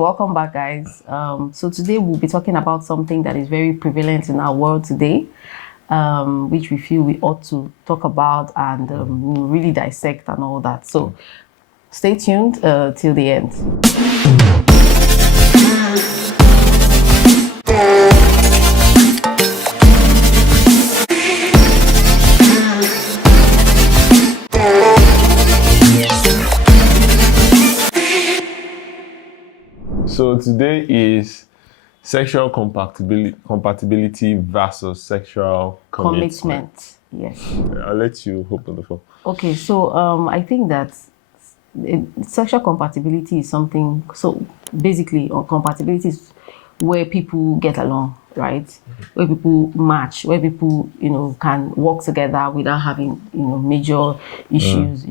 So welcome back, guys. So today we'll be talking about something that is very prevalent in our world today, which we feel we ought to talk about and really dissect and all that. So stay tuned till the end. So today is sexual compatibility versus sexual commitment. Yes. I'll let you open the floor. Okay, so I think that sexual compatibility is something. So basically, compatibility is where people get along, right? Where people match, where people can work together without having major issues.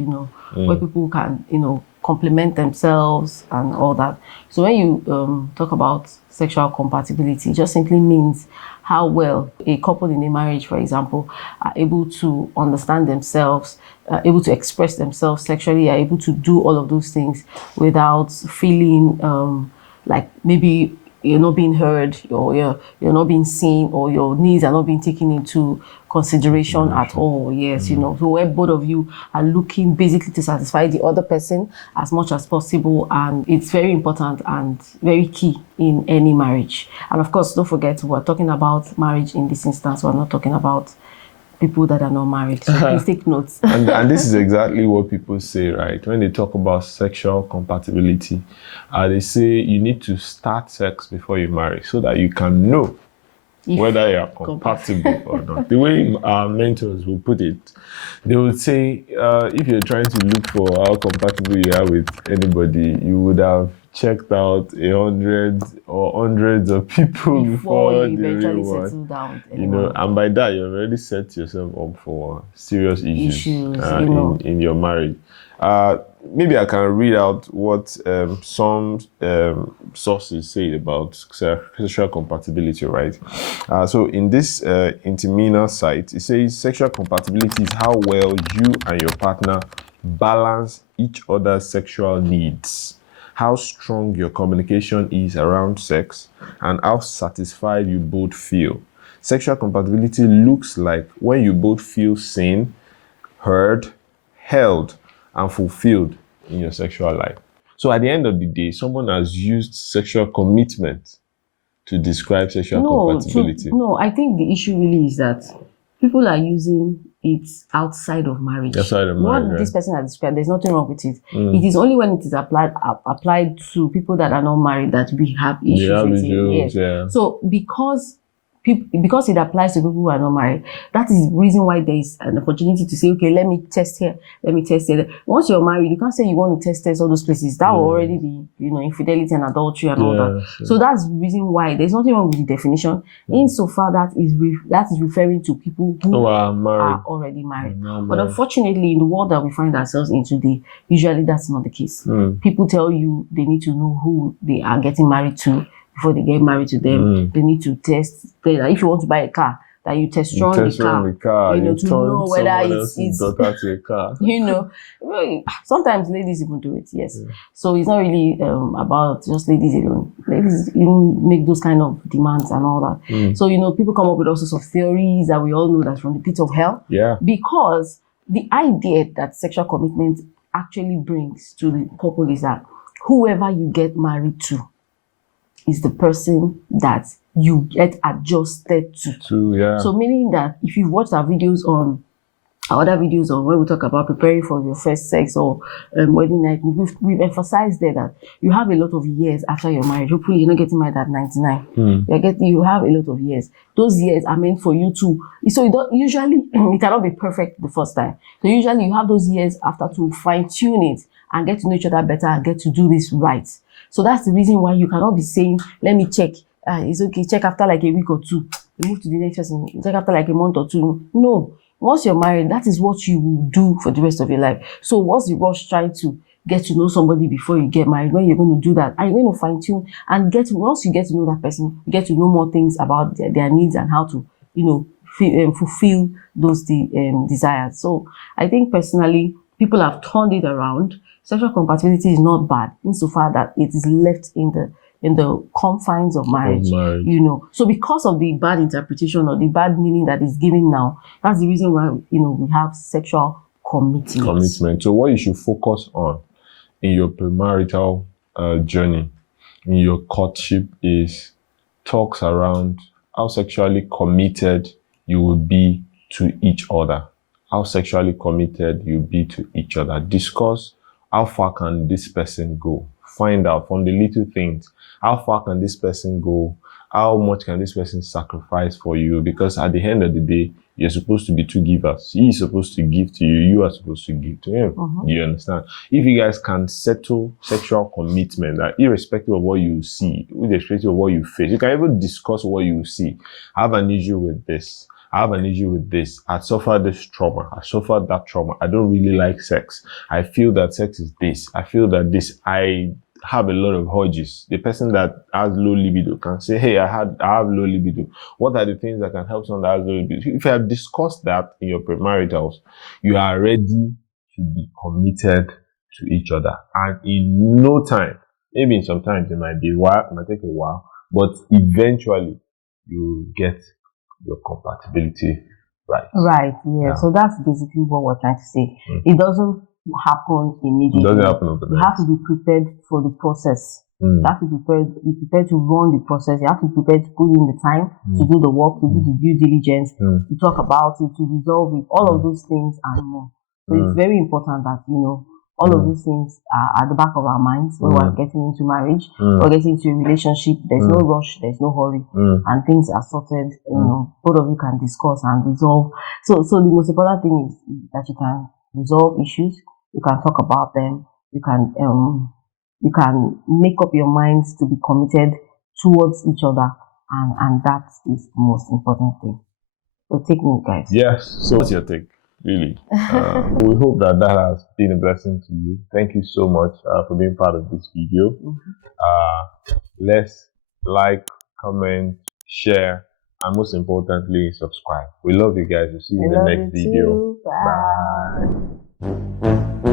Where people can complement themselves and all that. So when you talk about sexual compatibility, it just simply means how well a couple in a marriage, for example, are able to understand themselves, able to express themselves sexually, are able to do all of those things without feeling like maybe you're not being heard, or you're not being seen, or your needs are not being taken into consideration at all. Yes, so where both of you are looking basically to satisfy the other person as much as possible, and it's very important and very key in any marriage. And of course, don't forget, we're talking about marriage in this instance. We're not talking about people that are not married. So please take notes. and this is exactly what people say, right? When they talk about sexual compatibility, they say you need to start sex before you marry so that you can know whether you are compatible or not. The way our mentors will put it, they would say, if you're trying to look for how compatible you are with anybody, you would have checked out 100 or hundreds of people before you the eventually real one. settle down. And by that you've already set yourself up for serious issues in your marriage. Maybe I can read out what some sources say about sexual compatibility, right? So in this Intimina site, it says sexual compatibility is how well you and your partner balance each other's sexual needs, how strong your communication is around sex, and how satisfied you both feel. Sexual compatibility looks like when you both feel seen, heard, held, and fulfilled in your sexual life. So at the end of the day, someone has used sexual commitment to describe sexual compatibility. I think the issue really is that people are using it outside of marriage. What this person has described, there's nothing wrong with it. It is only when it is applied to people that are not married that we have issues. Yes. So because it applies to people who are not married, that is the reason why there is an opportunity to say, okay, let me test here, let me test here. Once you're married, you can't say you want to test all those places. That will already be, infidelity and adultery and all that. Sure. So that's the reason why there's nothing wrong with the definition, insofar that is referring to people who are already married. But unfortunately, in the world that we find ourselves in today, usually that's not the case. People tell you they need to know who they are getting married to before they get married to them. They need to test. If you want to buy a car, that you test run the car, you to know whether it's daughter to a car. Sometimes ladies even do it. Yes. So it's not really about just ladies alone. Ladies even make those kind of demands and all that. So people come up with all sorts of theories that we all know that's from the pit of hell. Yeah. Because the idea that sexual commitment actually brings to the couple is that whoever you get married to is the person that you get adjusted to. So meaning that if you've watched our videos on other videos on when we talk about preparing for your first sex or wedding night, we've emphasized there that you have a lot of years after your marriage. Hopefully you're not getting married at 99. You have a lot of years. Those years are meant for you to, so usually it cannot be perfect the first time. So usually you have those years after to fine tune it and get to know each other better and get to do this right. So that's the reason why you cannot be saying, let me check. It's okay, check after like a week or two. You move to the next person, check after like a month or two. No. Once you're married, that is what you will do for the rest of your life. So what's the rush trying to get to know somebody before you get married? When you're going to do that, are you going to fine tune and once you get to know that person, you get to know more things about their needs and how to, fulfill those desires. So I think personally, people have turned it around sexual compatibility is not bad insofar that it is left in the confines of marriage, you know. So because of the bad interpretation or the bad meaning that is given now, that's the reason why, you know, we have sexual commitment. So what you should focus on in your premarital journey, in your courtship, is talks around how sexually committed you will be to each other. How sexually committed you'll be to each other. Discuss how far can this person go. Find out from the little things, how far can this person go? How much can this person sacrifice for you? Because at the end of the day, you're supposed to be two givers. He is supposed to give to you. You are supposed to give to him. Do you understand? If you guys can settle sexual commitment, that irrespective of what you see, irrespective of what you face, you can even discuss what you see. I have an issue with this. I have an issue with this. I suffered this trauma. I suffered that trauma. I don't really like sex. I feel that sex is this. I feel that this. I have a lot of urges. The person that has low libido can say, hey, I have low libido. What are the things that can help someone that has low libido? If you have discussed that in your premaritals, you are ready to be committed to each other. And in no time, maybe in sometimes it might be a while, it might take a while, but eventually you get your compatibility right. Right, yeah. So that's basically what we're trying to say. It doesn't happen immediately. It doesn't happen overnight. You have to be prepared for the process. You have to be prepared to run the process. You have to be prepared to put in the time to do the work, to do the due diligence, to talk about it, to resolve it, all of those things and more. So it's very important that, you know, all of those things are at the back of our minds when we're getting into marriage or getting into a relationship. There's no rush, there's no hurry, and things are sorted. You know, both of you can discuss and resolve. So the most important thing is that you can resolve issues. You can talk about them. You can make up your minds to be committed towards each other, and that is the most important thing. So take note, guys. Yes. So what's your take? Really, we hope that has been a blessing to you. Thank you so much for being part of this video. Let's like, comment, share, and most importantly, subscribe. We love you guys. We'll see you in the next video. Bye.